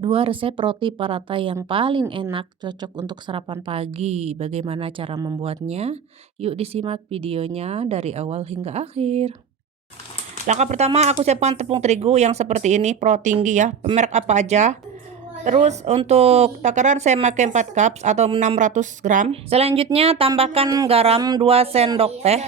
Dua resep roti paratha yang paling enak cocok untuk sarapan pagi. Bagaimana cara membuatnya? Yuk disimak videonya dari awal hingga akhir. Langkah pertama, aku siapkan tepung terigu yang seperti ini, Pro Tinggi ya, merek apa aja. Terus untuk takaran saya pakai 4 cup atau 600 gram. Selanjutnya tambahkan garam 2 sendok teh.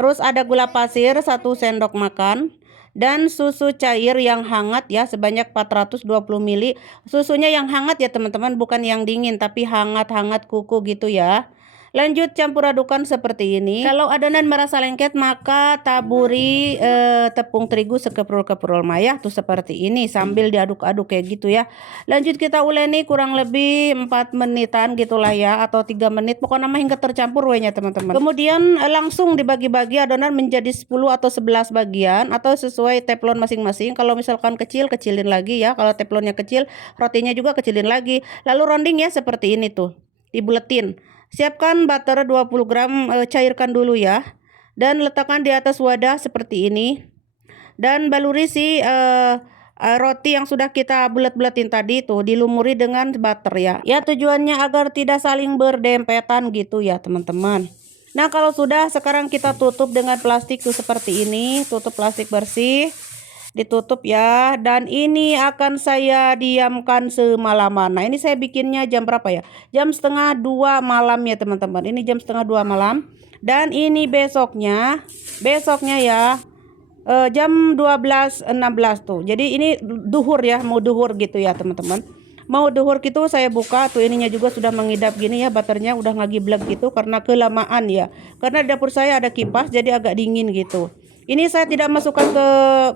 Terus ada gula pasir 1 sendok makan. Dan susu cair yang hangat ya sebanyak 420 ml. Susunya yang hangat ya teman-teman, bukan yang dingin tapi hangat-hangat kuku gitu ya. Lanjut campur adukan seperti ini. Kalau adonan merasa lengket maka taburi tepung terigu sekeprul-keprul maya tuh seperti ini sambil diaduk-aduk kayak gitu ya. Lanjut kita uleni kurang lebih 4 menitan gitulah ya, atau 3 menit pokoknya mah hingga tercampur wehnya teman-teman. Kemudian langsung dibagi-bagi adonan menjadi 10 atau 11 bagian atau sesuai teflon masing-masing. Kalau misalkan kecil, kecilin lagi ya. Kalau teflonnya kecil, rotinya juga kecilin lagi. Lalu rounding ya seperti ini tuh, dibuletin. Siapkan butter 20 gram, cairkan dulu ya. Dan letakkan di atas wadah seperti ini. Dan baluri si roti yang sudah kita bulat-bulatin tadi tuh dilumuri dengan butter ya. Ya tujuannya agar tidak saling berdempetan gitu ya teman-teman. Nah kalau sudah, sekarang kita tutup dengan plastik tuh seperti ini. Tutup plastik bersih. Ditutup ya, dan ini akan saya diamkan semalaman. Nah ini saya bikinnya jam berapa ya, jam setengah 2 malam ya teman-teman. Ini jam setengah 2 malam, dan ini besoknya ya jam 12.16 tuh. Jadi ini duhur ya, mau duhur gitu ya teman-teman. Mau duhur gitu saya buka tuh, ininya juga sudah mengidap gini ya, butternya udah ngagiblek gitu karena kelamaan ya. Karena di dapur saya ada kipas jadi agak dingin gitu. Ini saya tidak masukkan ke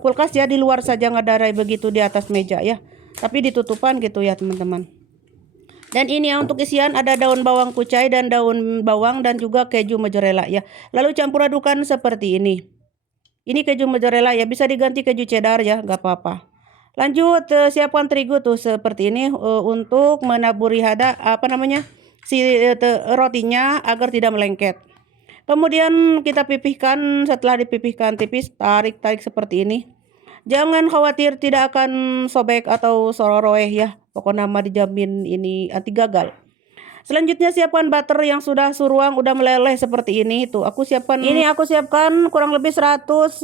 kulkas ya, di luar saja ngadarai begitu di atas meja ya. Tapi ditutupan gitu ya teman-teman. Dan ini ya untuk isian, ada daun bawang kucai dan daun bawang dan juga keju mozzarella ya. Lalu campur adukan seperti ini. Ini keju mozzarella ya, bisa diganti keju cheddar ya, gak apa-apa. Lanjut siapkan terigu tuh seperti ini untuk menaburi si rotinya agar tidak melengket. Kemudian kita pipihkan, setelah dipipihkan tipis, tarik-tarik seperti ini. Jangan khawatir tidak akan sobek atau sororoeh ya. Pokoknya mah dijamin ini anti gagal. Selanjutnya siapkan butter yang sudah suruang, udah meleleh seperti ini. Tuh aku siapkan, ini aku siapkan kurang lebih 150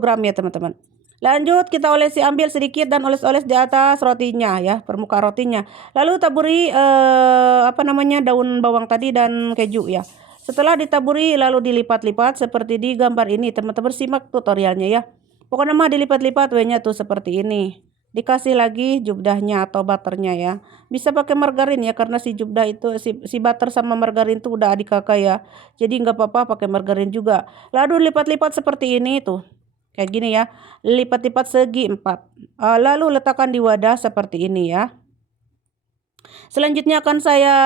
gram ya teman-teman. Lanjut kita ambil sedikit dan oles-oles di atas rotinya ya, permukaan rotinya. Lalu taburi daun bawang tadi dan keju ya. Setelah ditaburi lalu dilipat-lipat seperti di gambar ini, teman-teman simak tutorialnya ya. Pokoknya mah dilipat-lipat wehnya tuh seperti ini. Dikasih lagi jubdahnya atau butternya ya. Bisa pakai margarin ya, karena si jubdah itu si butter sama margarin tuh udah adik kakak ya. Jadi nggak apa-apa pakai margarin juga. Lalu lipat-lipat seperti ini tuh. Kayak gini ya. Lipat-lipat segi 4. Lalu letakkan di wadah seperti ini ya. Selanjutnya akan saya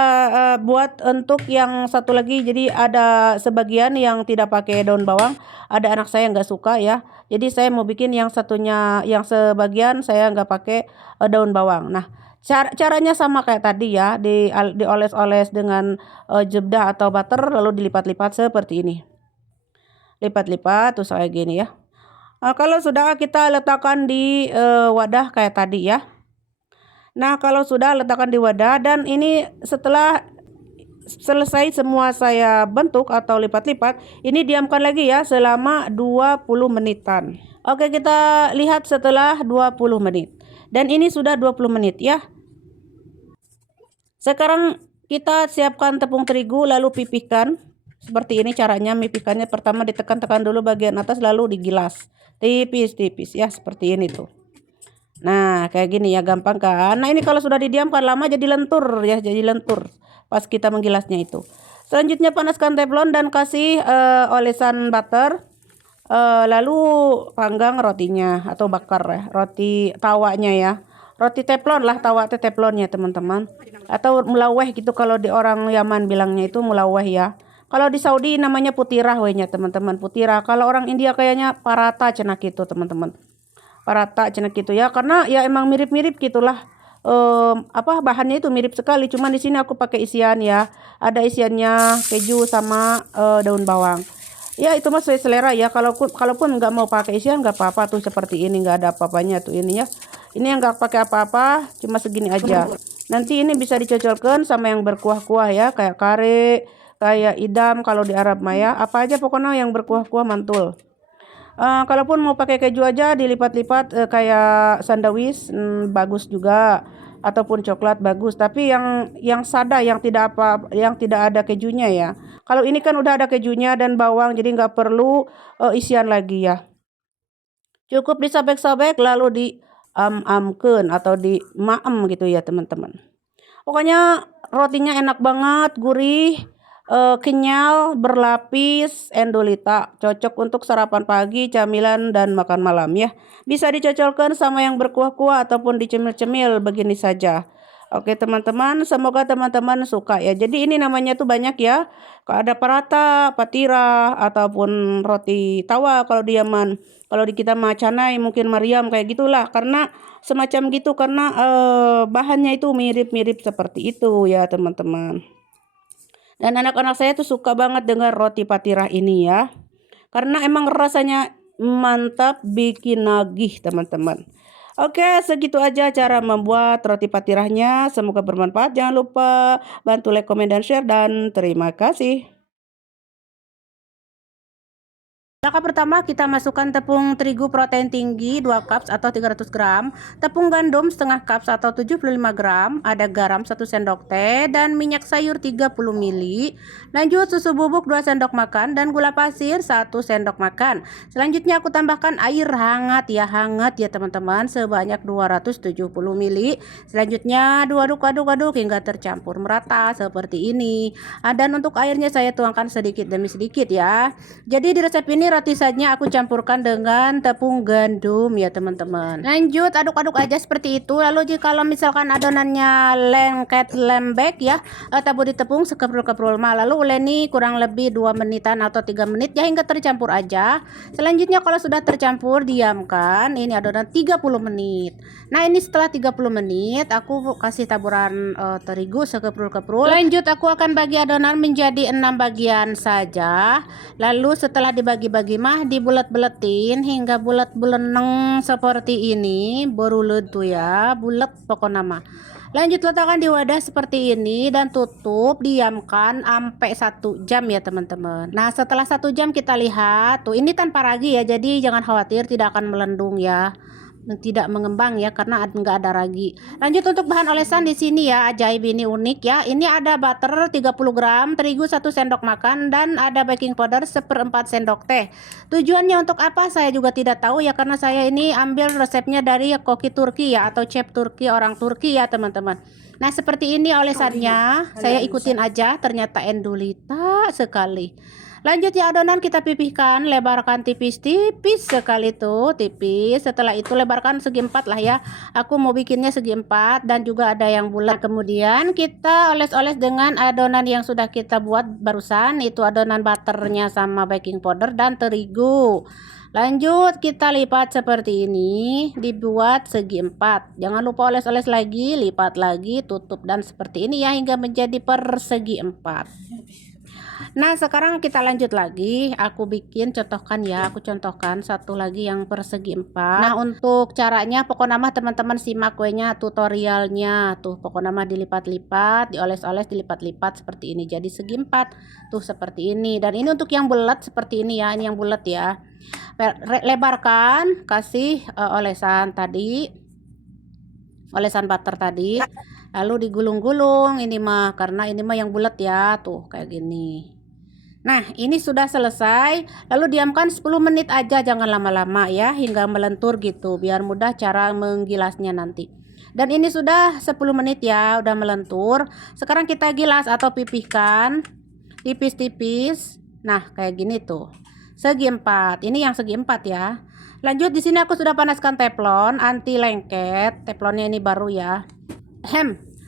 buat untuk yang satu lagi. Jadi ada sebagian yang tidak pakai daun bawang. Ada anak saya nggak suka ya. Jadi saya mau bikin yang satunya, yang sebagian saya nggak pakai daun bawang. Nah caranya sama kayak tadi ya. Dioles-oles dengan jebdah atau butter lalu dilipat-lipat seperti ini. Lipat-lipat terus kayak gini ya. Kalau sudah kita letakkan di wadah kayak tadi ya. Nah kalau sudah letakkan di wadah, dan ini setelah selesai semua saya bentuk atau lipat-lipat, ini diamkan lagi ya selama 20 menitan. Oke, kita lihat setelah 20 menit. Dan ini sudah 20 menit ya. Sekarang kita siapkan tepung terigu lalu pipihkan. Seperti ini caranya mipihkannya. Pertama ditekan-tekan dulu bagian atas lalu digilas. Tipis-tipis ya, seperti ini tuh. Nah kayak gini ya, gampang kan. Nah ini kalau sudah didiamkan lama jadi lentur ya, jadi lentur pas kita menggilasnya itu. Selanjutnya panaskan teflon dan kasih olesan butter. Lalu panggang rotinya atau bakar ya, roti tawanya ya. Roti teflon lah, tawa teflonnya teman-teman. Atau mulaweh gitu kalau di orang Yaman bilangnya itu mulaweh ya. Kalau di Saudi namanya putirah wehnya teman-teman, putirah. Kalau orang India kayaknya paratha cenah gitu teman-teman. Paratha cenah gitu ya, karena ya emang mirip-mirip gitulah. Bahannya itu mirip sekali, cuman di sini aku pakai isian ya. Ada isiannya keju sama daun bawang. Ya itu mas sesuai selera ya. Kalaupun nggak mau pakai isian nggak apa-apa tuh, seperti ini nggak ada apa-apanya tuh ini ya. Ini yang nggak pakai apa-apa, cuma segini aja. Nanti ini bisa dicocolkan sama yang berkuah-kuah ya, kayak kare, kayak idam kalau di Arab Maya, apa aja pokoknya yang berkuah-kuah mantul. Kalaupun mau pakai keju aja dilipat-lipat kayak sandwich, bagus juga, ataupun coklat bagus. Tapi yang sada, yang tidak ada kejunya ya. Kalau ini kan udah ada kejunya dan bawang, jadi nggak perlu isian lagi ya. Cukup disobek-sobek lalu di amken atau di maem gitu ya teman-teman. Pokoknya rotinya enak banget, gurih, kenyal, berlapis, endolita. Cocok untuk sarapan pagi, camilan, dan makan malam ya. Bisa dicocolkan sama yang berkuah-kuah ataupun dicemil-cemil begini saja. Oke teman-teman, semoga teman-teman suka ya. Jadi ini namanya tuh banyak ya. Ada parata, patira, ataupun roti tawa kalau di Yaman. Kalau di kita mah canai, mungkin Mariam kayak gitulah. Karena semacam gitu, karena bahannya itu mirip-mirip seperti itu ya teman-teman. Dan anak-anak saya tuh suka banget dengan roti patira ini ya. Karena emang rasanya mantap, bikin nagih teman-teman. Oke, segitu aja cara membuat roti patirahnya. Semoga bermanfaat. Jangan lupa bantu like, komen, dan share. Dan terima kasih. Langkah pertama, kita masukkan tepung terigu protein tinggi 2 cups atau 300 gram, tepung gandum setengah cups atau 75 gram, ada garam 1 sendok teh, dan minyak sayur 30 ml. Lanjut susu bubuk 2 sendok makan dan gula pasir 1 sendok makan. Selanjutnya aku tambahkan air hangat ya teman-teman, sebanyak 270 ml. Selanjutnya aduk-aduk hingga tercampur merata seperti ini. Dan untuk airnya saya tuangkan sedikit demi sedikit ya. Jadi di resep ini roti sajinya aku campurkan dengan tepung gandum ya teman-teman. Lanjut aduk-aduk aja seperti itu. Lalu jika misalkan adonannya lengket lembek ya, tabur di tepung sekeprul-keprul lalu uleni kurang lebih 2 menitan atau 3 menit ya hingga tercampur aja. Selanjutnya kalau sudah tercampur diamkan ini adonan 30 menit. Nah ini setelah 30 menit aku kasih taburan terigu sekeprul-keprul. Lanjut aku akan bagi adonan menjadi 6 bagian saja. Lalu setelah dibagi-bagi mah dibulat-bulatin hingga bulat buleneng seperti ini, berulet tuh ya, bulat pokoknya mah. Lanjut letakkan di wadah seperti ini dan tutup, diamkan sampai 1 jam ya teman-teman. Nah setelah 1 jam kita lihat tuh ini tanpa ragi ya, jadi jangan khawatir tidak akan melendung ya, tidak mengembang ya karena enggak ada ragi. Lanjut untuk bahan olesan di sini ya, ajaib ini unik ya. Ini ada butter 30 gram, terigu 1 sendok makan, dan ada baking powder 1/4 sendok teh. Tujuannya untuk apa saya juga tidak tahu ya, karena saya ini ambil resepnya dari koki Turki ya, atau chef Turki, orang Turki ya teman-teman. Nah seperti ini olesannya, saya ikutin aja, ternyata endulita sekali. Lanjut ya, adonan kita pipihkan, lebarkan tipis-tipis sekali tuh, tipis. Setelah itu lebarkan segi 4 lah ya. Aku mau bikinnya segi 4 dan juga ada yang bulat. Kemudian kita oles-oles dengan adonan yang sudah kita buat barusan, itu adonan butternya sama baking powder dan terigu. Lanjut kita lipat seperti ini, dibuat segi 4. Jangan lupa oles-oles lagi, lipat lagi, tutup dan seperti ini ya hingga menjadi persegi 4. Nah sekarang kita lanjut lagi, aku bikin contohkan ya, aku contohkan satu lagi yang persegi 4. Nah untuk caranya pokoknya mah teman-teman simak kuenya, tutorialnya tuh, pokoknya mah dilipat-lipat, dioles-oles, dilipat-lipat seperti ini jadi segi 4 tuh seperti ini. Dan ini untuk yang bulat seperti ini ya, ini yang bulat ya. Lebarkan, kasih olesan tadi, olesan butter tadi, lalu digulung-gulung ini mah, karena ini mah yang bulat ya tuh kayak gini. Nah ini sudah selesai, lalu diamkan 10 menit aja, jangan lama-lama ya, hingga melentur gitu biar mudah cara menggilasnya nanti. Dan ini sudah 10 menit ya, udah melentur. Sekarang kita gilas atau pipihkan tipis-tipis. Nah kayak gini tuh, segi 4. Ini yang segi 4 ya. Lanjut di sini aku sudah panaskan teflon anti lengket. Teflonnya ini baru ya.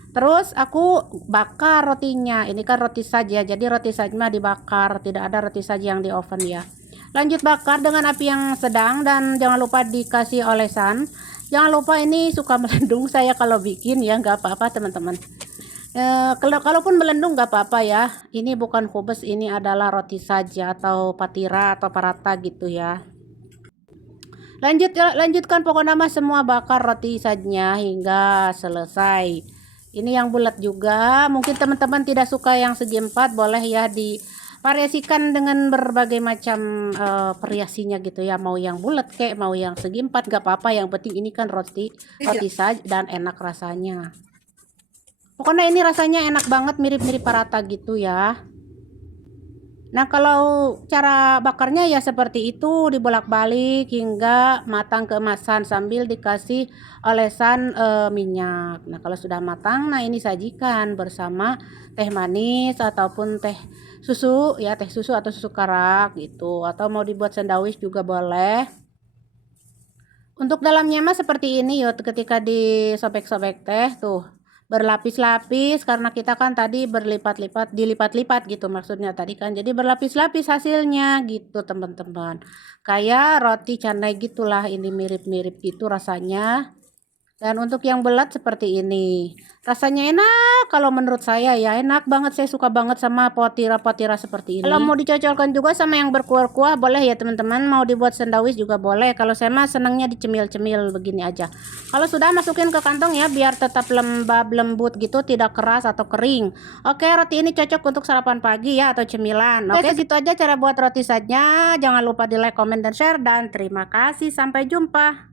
Terus aku bakar rotinya. Ini kan roti saja, jadi roti saja mah dibakar, tidak ada roti saja yang di oven ya. Lanjut bakar dengan api yang sedang dan jangan lupa dikasih olesan. Jangan lupa ini suka melendung saya kalau bikin ya, nggak apa-apa teman-teman. Kalaupun melendung nggak apa-apa ya. Ini bukan khubes, ini adalah roti saja atau patira atau parata gitu ya. Lanjutkan pokoknya mah semua bakar roti sadnya hingga selesai. Ini yang bulat juga. Mungkin teman-teman tidak suka yang segi empat, boleh ya divariasikan dengan berbagai macam variasinya gitu ya. Mau yang bulat kayak mau yang segi empat gak apa-apa. Yang penting ini kan roti sad dan enak rasanya. Pokoknya ini rasanya enak banget, mirip-mirip paratha gitu ya. Nah, kalau cara bakarnya ya seperti itu, dibolak-balik hingga matang keemasan sambil dikasih olesan minyak. Nah, kalau sudah matang, nah ini sajikan bersama teh manis ataupun teh susu ya, teh susu atau susu karak gitu, atau mau dibuat sandwich juga boleh. Untuk dalamnya mah seperti ini yuk, ketika disobek-sobek teh tuh berlapis-lapis, karena kita kan tadi berlipat-lipat, dilipat-lipat gitu maksudnya tadi kan, jadi berlapis-lapis hasilnya gitu teman-teman, kayak roti canai gitulah, ini mirip-mirip gitu rasanya. Dan untuk yang bulat seperti ini, rasanya enak. Kalau menurut saya ya enak banget, saya suka banget sama potira-potira seperti ini. Kalau mau dicocolkan juga sama yang berkuah-kuah boleh ya teman-teman, mau dibuat sandwich juga boleh. Kalau saya mah senangnya dicemil-cemil begini aja. Kalau sudah masukin ke kantong ya, biar tetap lembab lembut gitu, tidak keras atau kering. Oke, roti ini cocok untuk sarapan pagi ya atau cemilan. Oke, segitu aja cara buat roti saja. Jangan lupa di like, comment, dan share, dan terima kasih, sampai jumpa.